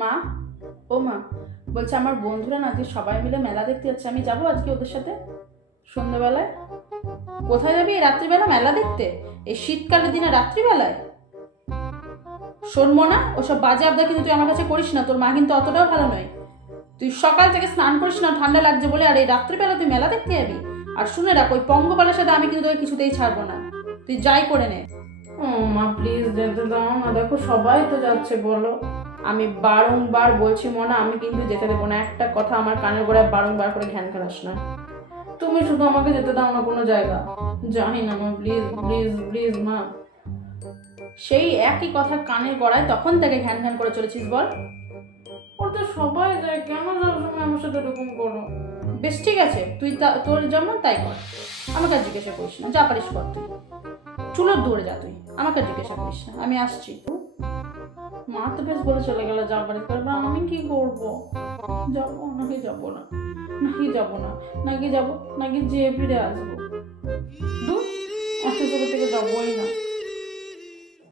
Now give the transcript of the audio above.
মা, ও মা, বলছে আমার বন্ধুরা না আজকে সবাই মিলে মেলা দেখতে যাচ্ছে, আমি যাবো আজকে ওদের সাথে সন্ধ্যেবেলায়। কোথায় যাবি এই রাত্রিবেলা মেলা দেখতে, এই শীতকালের দিনে রাত্রিবেলায়? শোনবো না ওসব বাজে আবদা, কিন্তু তুই আমার কাছে করিস না, তোর মা কিন্তু অতটাও ভালো নয়। তুই সকাল থেকে স্নান করিস না, ঠান্ডা লাগছে বলে, আর এই রাত্রিবেলা তুই মেলা দেখতে যাবি? আর শুনে রাখ, ওই পঙ্গপালের সাথে আমি কিন্তু তোকে কিছুতেই ছাড়বো না, তুই যাই করে নে। ও মা প্লিজ যেতে দাও না, দেখো সবাই তো যাচ্ছে বলো। আমি বারংবার বলছি মনা, আমি কিন্তু যেতে দেবো না, একটা কথা আমার কানের গোড়ায় বারংবার করে ঘ্যান ঘালাস না। তুমি শুধু আমাকে যেতে দাও না কোনো জায়গা। জানি না মা, প্লিজ প্লিজ প্লিজ মা। সেই একই কথা কানের গড়ায় তখন থেকে ঘ্যান ঘ্যান করে চলেছিস বল। ওর তো সবাই যায়, কেন সবসময় আমার সাথে এরকম করো? বেশ ঠিক আছে, তুই তোর যেমন তাই কর, আমাকে আর জিজ্ঞাসা করিস না, যা পারিস কর তুই। চুলোর দৌড়ে যা তুই, আমাকে আর জিজ্ঞাসা করিস না, আমি আসছি। মা তো বেশ বলে চলে গেল যা পারিস কর, এবার আমি কি করবো? যাবো নাকি যাবো না, নাকি যাবো না, নাকি যাবো নাকি যেয়ে ফিরে আসবো?